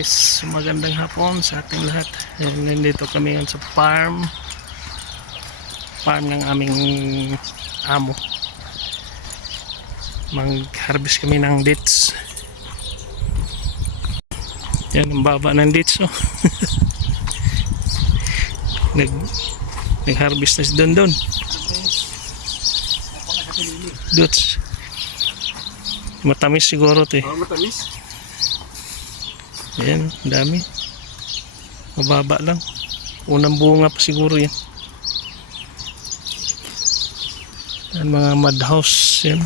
guys, magandang hapon sa ating lahat. Nandito kami ngayon sa farm ng aming amo. Mag-harvest kami ng dates. Yan ang baba ng dates, oh. Nag-harvest na si Don. Dates. Matamis siguro 'to, eh. Oh, matamis. Ayan, dami. Mababa lang. Unang bunga pa siguro yan. Yan mga mud house yan.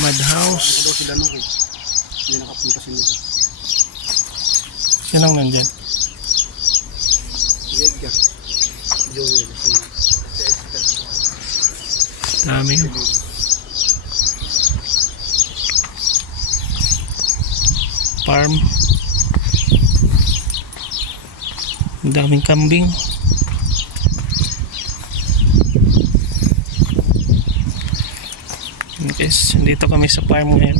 Mud house. Ano daw sila nung hindi nakapunta si Nuki. Sinong nandyan? Si Edgar. Joel. Si Esther. Dami yun. Farm. Ang daming kambing. Guys, dito kami sa farm ngayon.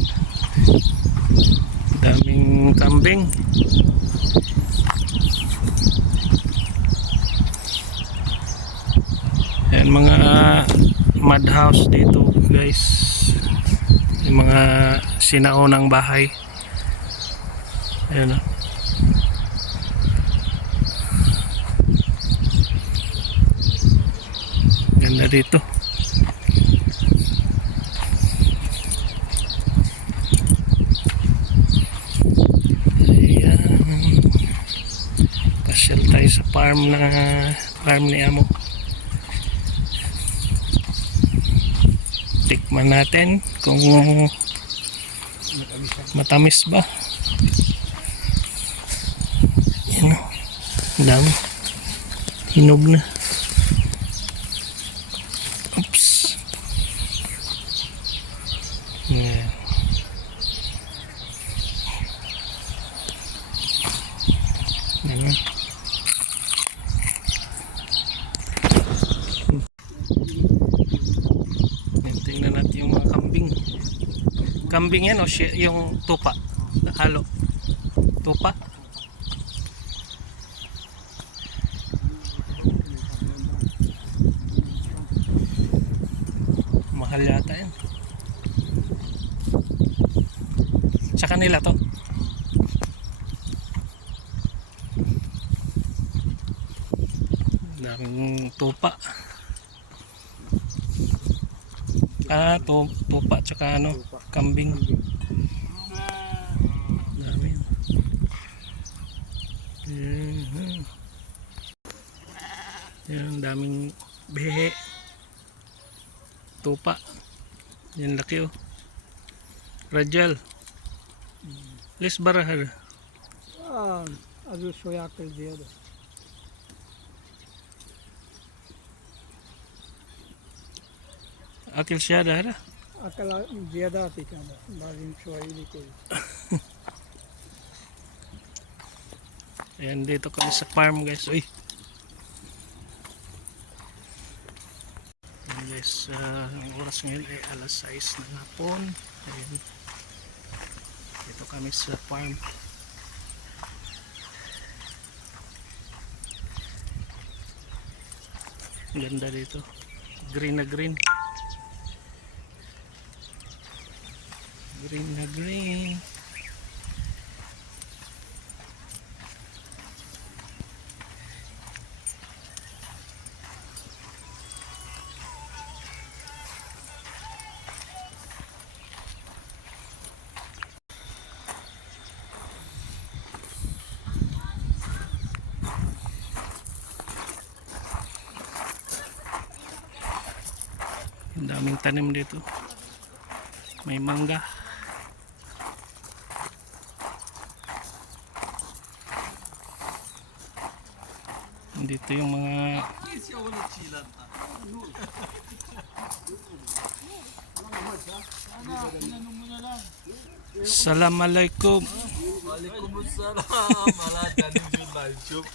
Daming kambing. Ayan, mga mud house dito, guys. Yung mga sinaunang bahay. Ayan, oh. Ganda dito. Ayan. Pasyal tayo sa farm ni amo. Tikman natin kung matamis ba. Yan, oh. Ang dami. Hinog na. Oops. Yan. Yan. Tingnan natin yung mga kambing. Kambing yan, o yung tupa. Halo. Tupa. Mahal yata yan. Sa kanila to. Daming tupa. Tupa tsaka ano, kambing. Dami. Yan, daming behe. Tupa. Yan laki, oh. Rajal. Les barahar. Azu soya kar diya. Akil siya dahara. Akal ज़्यादा आती है बाजिंग सोई कोई. Ayan, dito kami sa farm, guys. Uy. Ayan, guys, ang oras ngayon ay alas 6 ng hapon. Ayan. Dito kami sa farm. Ang ganda dito. Green na green. Green na green. Ang daming tanim dito. May mangga. Dito yung mga Assalamualaikum. Waalaikumsalam. Malah dani yung live show.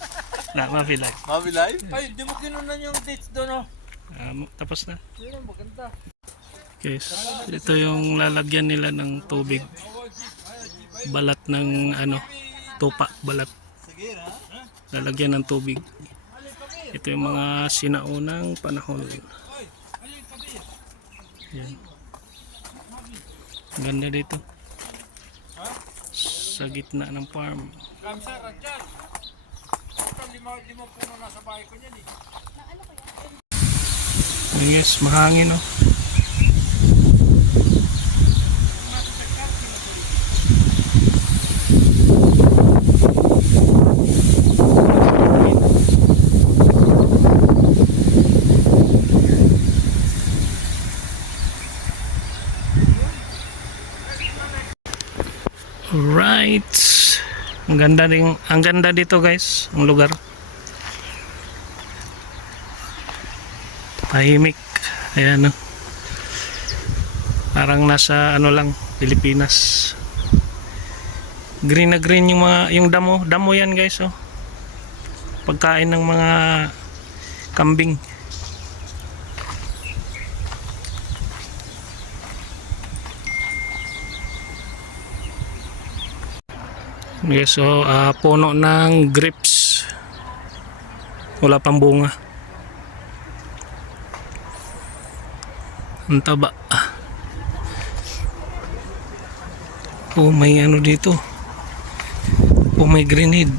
Na, mavilay. Mabilay? Ay, di mo kinunan yung dates doon, oh. Tapos na. Yun ang maganda. Guys, ito yung lalagyan nila ng tubig. balat ng ano, tupa, balat. Lalagyan ng tubig. Ito yung mga sinaunang panahon. Yan. Ganda dito. Sa gitna ng farm. Kamsa, Radyan. Lima puno nasa bahay ko niyan eh. Yes, mahangin oh. Right. Ang ganda dito guys, ang lugar. Tahimik. Ayan oh. Parang nasa ano lang, Pilipinas. Green na green yung mga damo yan guys oh. Pagkain ng mga kambing. Yes, so puno ng grapes. Wala pang bunga. Ang taba. Oh, may ano dito. Oh, may grenade.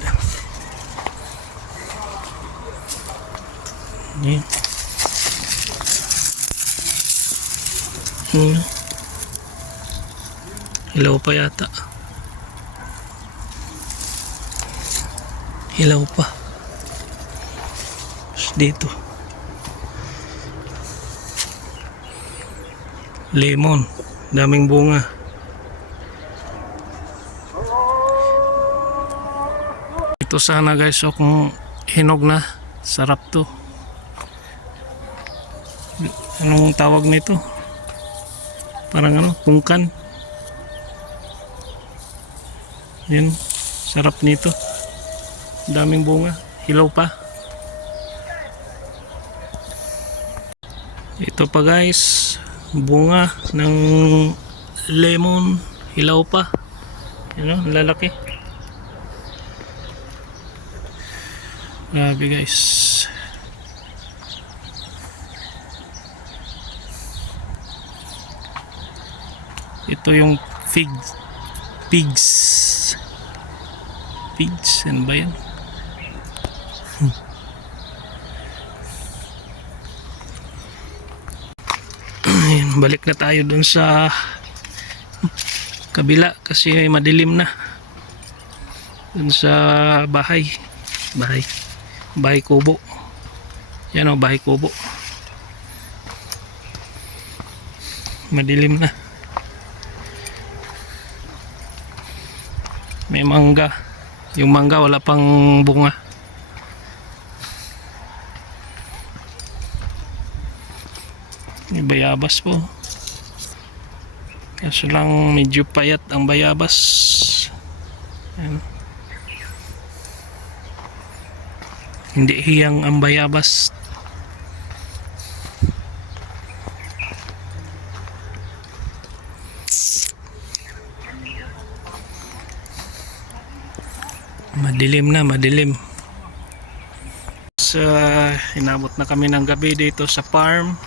Yan. Hilaw pa yata. Hilaw pa. Dito. Lemon. Daming bunga. Ito sana guys, so kung hinog na, sarap to. Anong tawag nito? Parang ano, kungkan. Yan, sarap nito. Daming bunga, hilaw pa. Ito pa guys, bunga ng lemon, hilaw pa. Yan o, lalaki. Grabe guys. Ito yung pigs. Ano ba yan? Ayan, balik na tayo dun sa kabila kasi madilim na. Dun sa bahay kubo. Yan o, bahay kubo. Madilim na. May mangga. Yung mangga wala pang bunga. May bayabas po. Kaso lang medyo payat ang bayabas. Ayan. Hindi hiyang ang bayabas. Madilim. Inabot na kami ng gabi dito sa farm.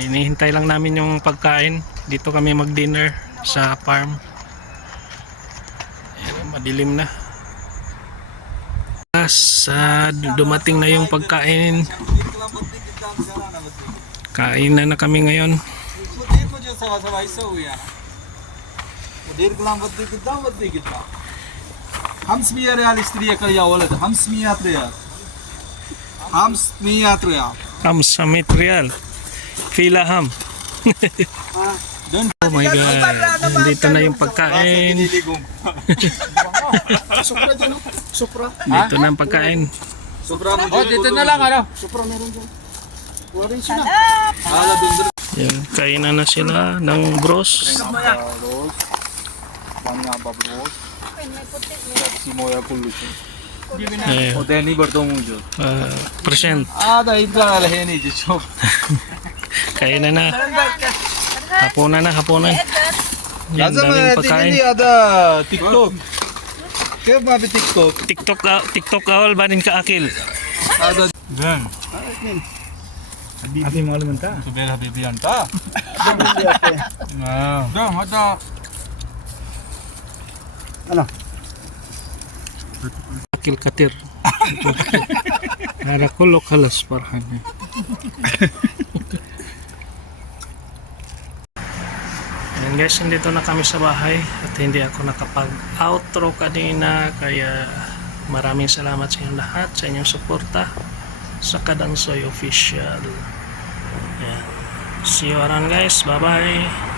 Hinihintay lang namin yung pagkain. Dito kami mag-dinner sa farm. Ayan, madilim na. Dumating na yung pagkain. Kain na kami ngayon. हम स्मिया रियाल स्त्री कर या वाला हम स्मिया Ham Samit Real. Fila ham. Oh my god. Dito na yung pagkain. Dito na ang pagkain. Oh, dito na lang ano. Yan, kainan na sila ng bros. Eh, Deni bertemu jo. present. Ada idra lah ini jo. Kainan na. Hapunan. Yan, daming pagkain. ada TikTok. Kaya mabi TikTok. TikTok awal ba din ka akil? Ada dan. Abi mo alam ta. Subel habibian ta. Nah. Dam, ada. Akil katir. Para kulok halas parhan. Ayan guys, nandito na kami sa bahay at hindi ako nakapag-outro kanina kaya maraming salamat sa inyong lahat, sa inyong suporta sa Kadansoy Official. Ayan. See you around guys, bye bye.